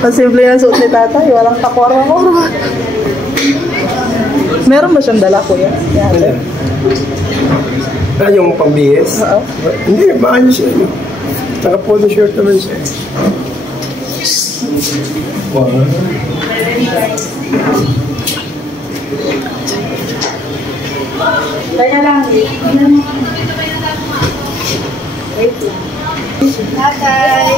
Ang simple yan suot ni tatay, walang takorma-korma. Meron ba siyang dala, kuya? Yan. Yung pambihis? Oo. Hindi, maayos siya. Naka-polo shirt naman siya. Wow. Kaya lang. Wait lang. Tatay.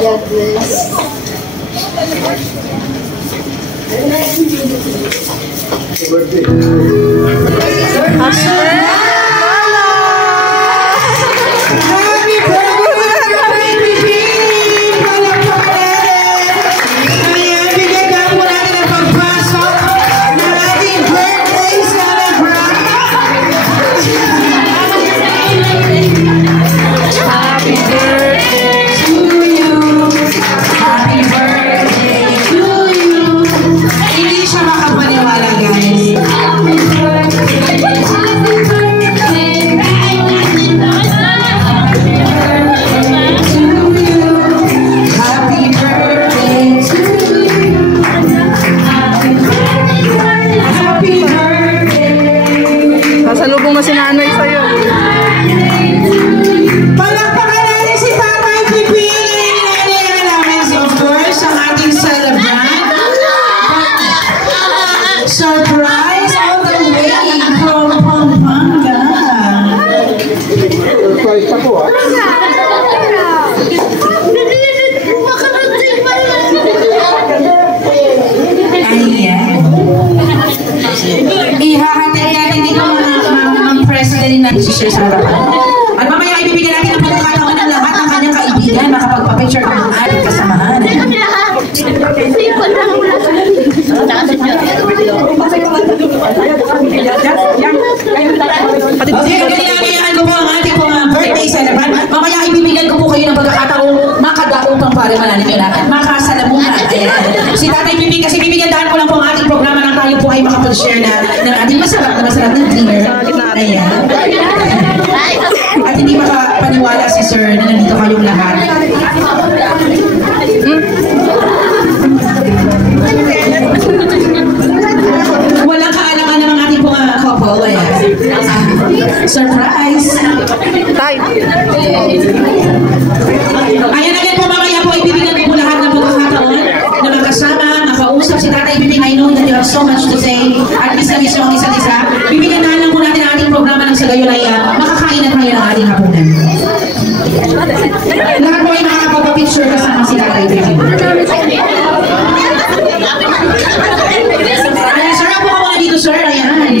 God bless. Nasalubong na si nanay sa'yo. Palakpakan natin si Tatay Piping. Inanyayahan namin, of course, ang ating celebrant. Surprise all the way from Pampanga. Surprise ako, ah. Ayan. Ihahatid natin dito ang president na i-share sa harapan. At mamaya ibibigyan natin ang pagkakataon ng lahat ng kanyang kaibigan makapagpa-picture ng ating kasamahan. Okay, ganyan ko po ang ating birthday celebrant. Mamaya ibibigyan ko po kayo ng pagkakataong makadaong pang pare malalim yun na makasalamuhan. Si Tatay Piping kasi bibigyan daan ko lang po ang ating programa na tayo po ay makapag-share na ng ating masarap na dinner. Ayan. At hindi makapaniwala si Sir na nandito kayong lahat. Walang kaalaman ng ating pong couple. Ayan. Surprise! Ayan po, mamaya po ibibigyan ko po lahat ng pagkakataon na magkasama, makausap si Tatay Piping. I know that you have so much to say at isa-isa ang isa't isa. Bibigyan na lang po natin ang ating programa ng sa gayon ay makakain na tayo ng ating hapunan. Lahat po ay makakapag-picture kasama si Tatay Piping. Ayan, sir, ako muna dito, sir. Ayan.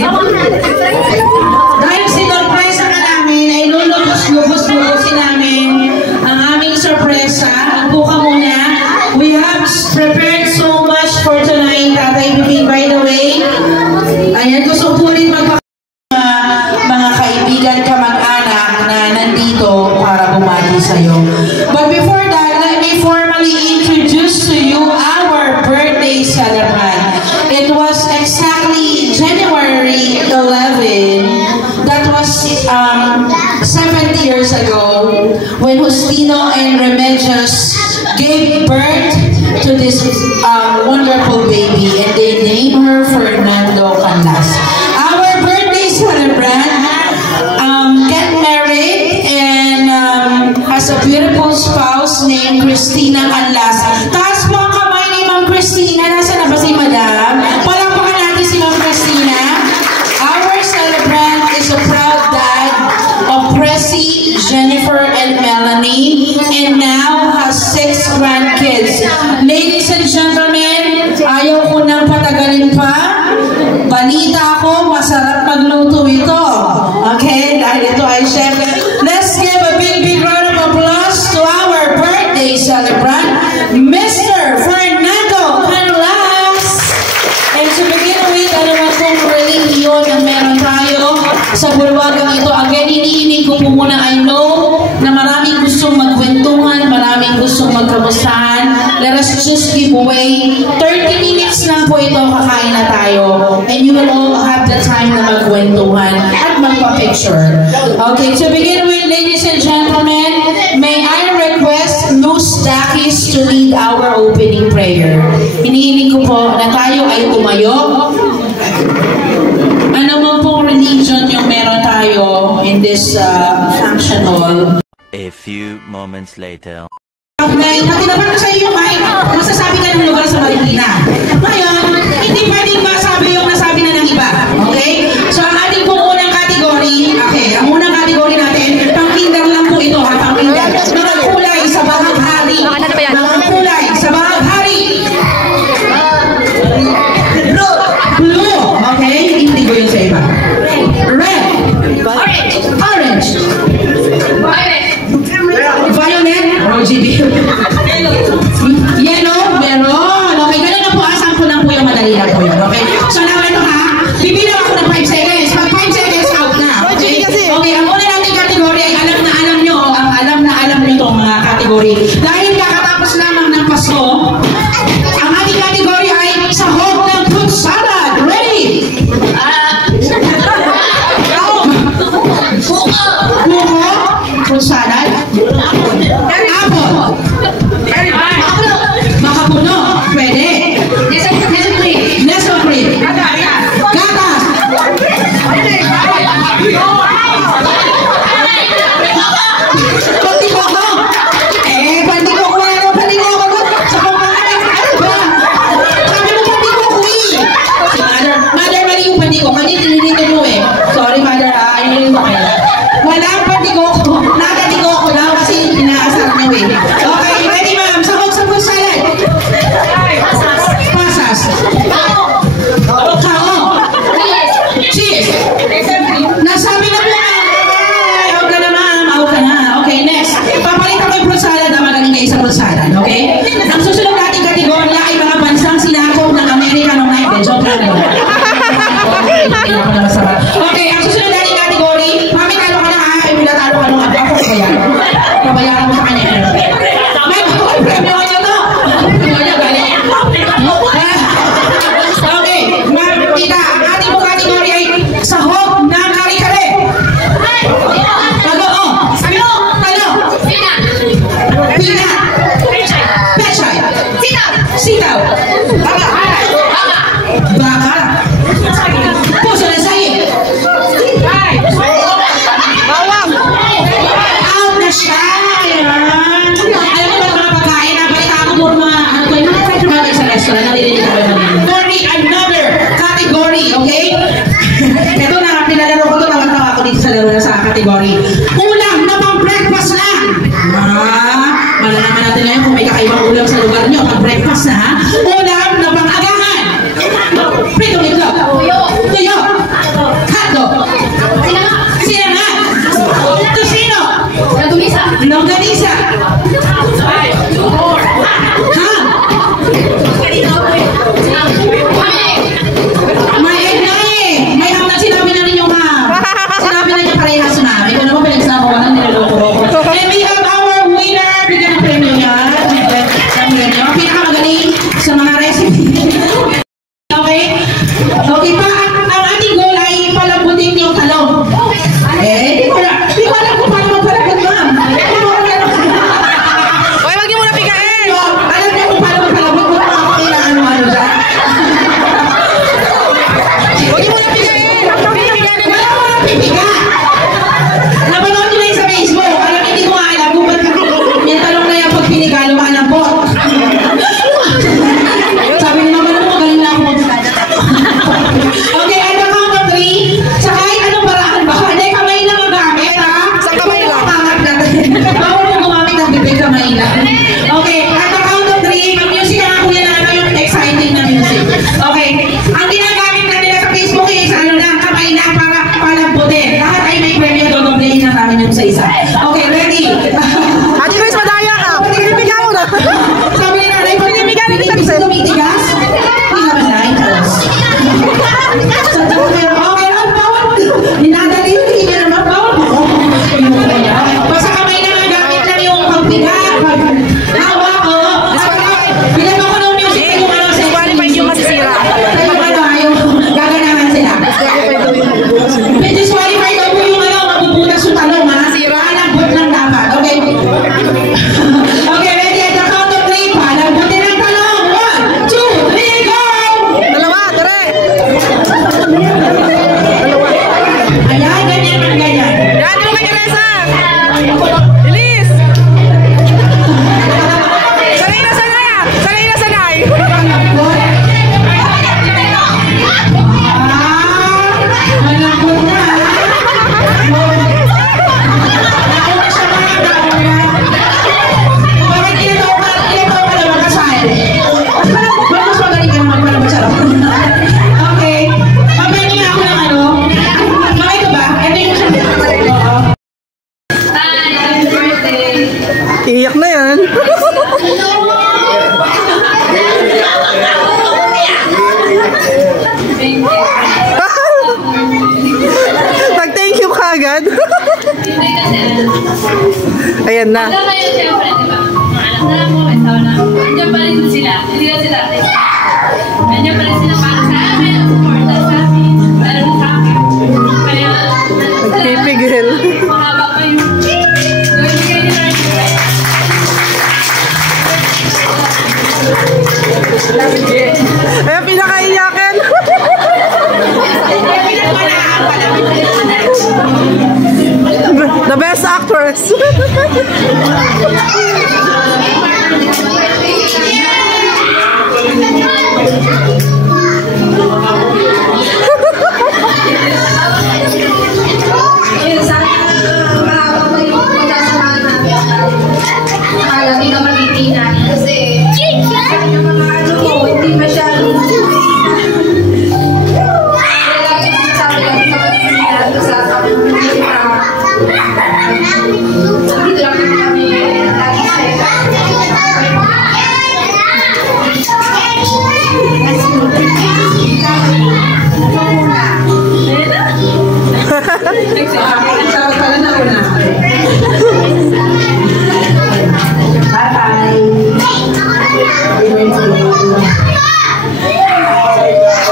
Dahil sinurpresa ka namin, ay lulubos-lubos namin ang aming sorpresa. Upo ka muna. We have prepared so much for tonight, Tatay Piping, by the way. Ayan, gusto po rin mga kaibigan, kamag-anak na nandito para bumati sa'yo. But before that, let me formally introduce to you our birthday celebrant. It was exactly January 11. That was 70 years ago when Justino and Remedios gave birth to this wonderful baby, and they named her Fernando Canlas. Our birthday celebrant get married and has a beautiful spouse named Cristina Canlas. Taas po ang kamay ni Ma'am Cristina. Nasaan na ba si Madam? Palakpakan natin si Ma'am Cristina. Our celebrant is a proud dad of Presi, Jennifer, and Melanie, and now has 6 grandkids. Ladies and gentlemen, ayaw ko nang patagalin pa. Balita ko, masarap magluto ito. Okay? Dahil ito ay chef. Let's give a big round of applause to our birthday celebrant, Mr. Fernando Canlas. And to begin with, ano na kung relihiyon na meron tayo sa bulwagang ito. Again, iniinig ko po muna, I know na maraming gustong magkwentuhan, maraming gustong magkamustahan. Let us just give away 30 minutes lang po ito, kakain na tayo. And you will all have the time na magkwentuhan at magpa-picture. Okay, to begin with, ladies and and gentlemen, may I request Luz Dakis to lead our opening prayer. Hinihiling ko po na tayo ay tumayo. Ano mo pong religion yung meron tayo in this function hall? A few moments later. Okay, natinapan ko sa iyo yung mic. Masasabi ka ng lugar sa Marikina. Ngayon, hindi pwedeng masabi yung nasabi na ng iba. Okay? So, ang ating pong unang category, okay, ang unang category natin, pang-kinder lang po ito ha, pang-kinder. Mga kulay sa bahaghari. Mga kulay sa bahaghari. Blue. Okay? Hindi ko yun sa iba. Red. Orange. Violet. RGB. Yellow. Meron. Okay, ganun na po. Sampo lang po yung madali lang po yun. Okay? So now ito ha. Bibilang ako ng 5 seconds. Pag 5 seconds, out na. Okay? Okay, ang una nating category ay alam na alam nyo. Ang alam na alam nyo itong mga category. Dahil kakatapos lamang ng Pasko, ang ating category ay sahog ng fruit salad. Ready? Buko. Fruit salad. Apple. Makapuno. Pwede. Nestle cream. Gatas. Pantiko. Pantiko. Wala pantiko ako doon. Sa pampangalan. Ano ba? Sabi mo pantiko ko eh. Mother, mali yung pantiko. Kasi dinilito mo eh. Sorry, mother. Ayun ko kayo. Wala pantiko ko. Nakatiko ko lang kasi inaasar nyo eh. Okay, ready ma'am. Sahog sa fruit salad. Pasas. Kao. Cheese. Nasabi na po ma'am. Out ka na ma'am. Out ka na. Okay, next. Papalitan ko yung fruit salad na magaling kayo sa fruit salad. Okay? Ang susunod nating kategorya ay mga bansang sinakop ng Amerika noong 19. Joke lang yun. Okay, ang susunod nating kategorya, mami, talo ka na ha. Ay, talo ka nung ako. Pabayaran mo sa kanya. May premyo nyo to. Okay, ma'am, kita, ang ating pong kategorya ay sahog ng kare-kare. Talo. Pina. Pechay. Sitaw. Baka. Puso na sa'yo. Out na siya. Alam mo ba mga pagkain na balita ako po mga sa restaurant. Naririnig ko for another category, okay? Ito na, pinalaro ko ito. Tawa-tawa ako dito sa laro na sa category. Ulam na pang breakfast na. Malalaman natin ngayon kung may kakaibang ulam sa lugar nyo. Pang breakfast na ha. Ulam na pang agahan. Pritong itlog. Tuyo. Hotdog. Sinangat. Tosino. Longganisa. May egg na eh. May ham na sinabi na ninyo ma'am. Sinabi na niya parehas na. May kung naman pinagsama ko ng niloloko-loko. And we have our winner. Bigyan ng premyo niya. Ang pinakamagaling sa mga recipe. Okay? Okay pa. Ang ating goal ay palambutin yung talong. Di ko alam kung paano magpalabot ma'am. Hoy, wag niyo muna pigain! Alam niyo kung paano magpalabot kung mga kailangan dyan. Wag niyo muna pigain! Wala mo lang pipiga. Napanood nyo na yun sa Facebook. Alam, hindi ko nga alam kung ba't yung talong na yan pag piniga, lumalambot. Sabi ni mama na mo, galing na ako magpilada. Okay, at the count of 3, sa kahit anong paraan ba? Hindi, kamay lang ang gamit, ha? Sa kamay lang. Bawal mo gumamit ng bibig, kamay lang. Okay, at the count of 3, mag-music ka nga kuya na ano yung exciting na music. Okay, ang ginagamit na nila sa Facebook is ano lang, kamay lang para palambutin. Lahat ay may premyo, dodoblihin na namin yung sa isa. Okay, ready? Ate Grace, madaya ka! Pinipigyan mo na! Sabi ni nanay, pinipigyan tumitigas? Hindi naman na, ito. Okay, ang bawal. Ninadali, hindi ka naman bawal mo. Basta kamay na nga gamit lang yung pagpiga. Hawa ko. Pinag ako ng music na yung ano sa Qualified yung masisira. yung ano, yung gaganahan sila. Disqualified daw po yung ano, mabubutas yung talong ha. Alambot na Hindi kasi Ayan na. hanggang ngayon, siyempre, di ba? Mga anak na mo, may tao na. Nandiyan pa rin sila. Hindi na sila. Nandiyan pa rin sila para sa amin, supporta sa amin, lalo na sa akin. Kaya, Nagpipigil. mahaba pa yung gawin nila rin. Ayan, pinakaiyakin. The best actress. Malaki ka magtitinay kasi yung mga ano ko, hindi masyadong kaya lagi sinasabi lagi ka magtitinay sa kapitulad dito lang kami lagi Sabi pala na una.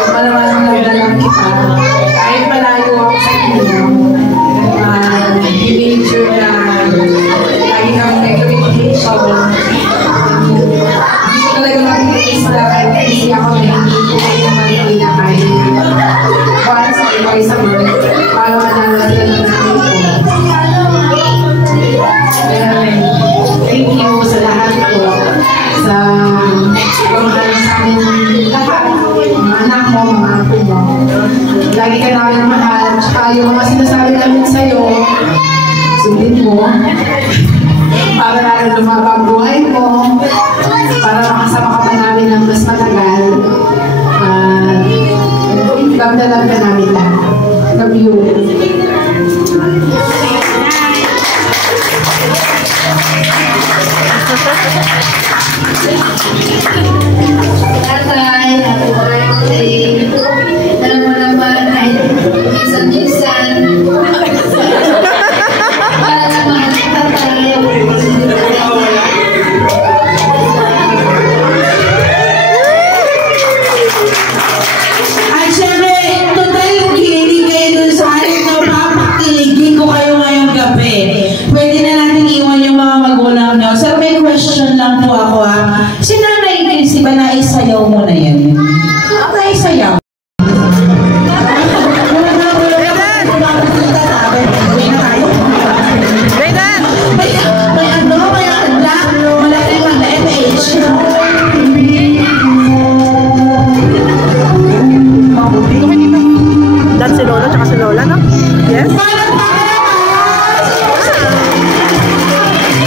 Malamang nagdalang kita. Kahit malayo ako sa inyo, i-make sure na lagi kami nag-communication. Hindi ko talaga makikita kahit busy ako na hindi ko kayo makikita kahit once or twice a month para madala sila ng namin ko. Thank you sa lahat po. Sa pagmamahal sa amin lahat. Mga anak mo, mga apo mo. Lagi ka namin mahal. Tsaka yung mga sinasabi namin sa'yo, sundin mo. Para lalo lumaba ang buhay mo. Para makasama ka pa namin ng mas matagal. Love na love ka namin lahat. Love you. Tatay, happy birthday. Alam mo naman, kahit minsan-minsan, para naman, tatay. At syempre, total kilig kayo dun sa akin na papakiligin ko kayo ngayong gabi. Pwede na natin iwan yung mga magulang nyo. Sir, may question lang po ako ha. Si Nanay Chrissy ba naisayaw mo na yan? Naisayaw? Jaden! May ano, may anda, malaki ang FH. Dan si Lola, tsaka si Lola, no? Yes?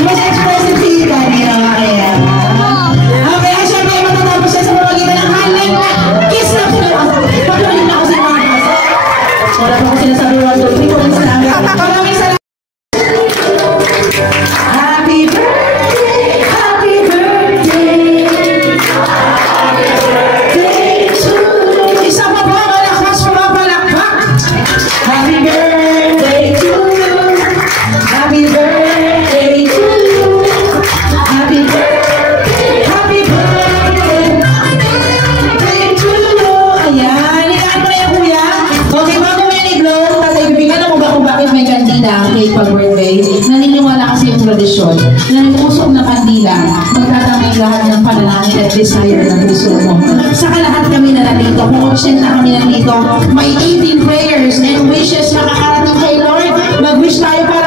Mas expressive si Daniel. Okay, at syempre matatapos siya sa pamagitan ng handling kiss na po. Pagkakalin na ako sa mga kasa. Wala pa ko sinasabi 1, 2, 3 points na. Maraming salamat. Happy birthday, happy birthday. Day to you. Isa pa po, malakas pumapalakpak. Happy birthday to you. Happy birthday to you. Happy birthday, happy birthday. Birthday to you. Ayan, ilaan mo na yan, kuya. Okay, bago may ni-blow, tatay, bibigyan mo ba kung bakit may kandila ang cake pag-birthday? Naniniwala kasi yung tradisyon na nag-usok na kandila, magtatamay lahat ng panalangin at desire ng puso mo. Saka lahat kami na nandito, kung option na kami nandito, may 18 prayers and wishes makakarating kay Lord. Mag-wish tayo para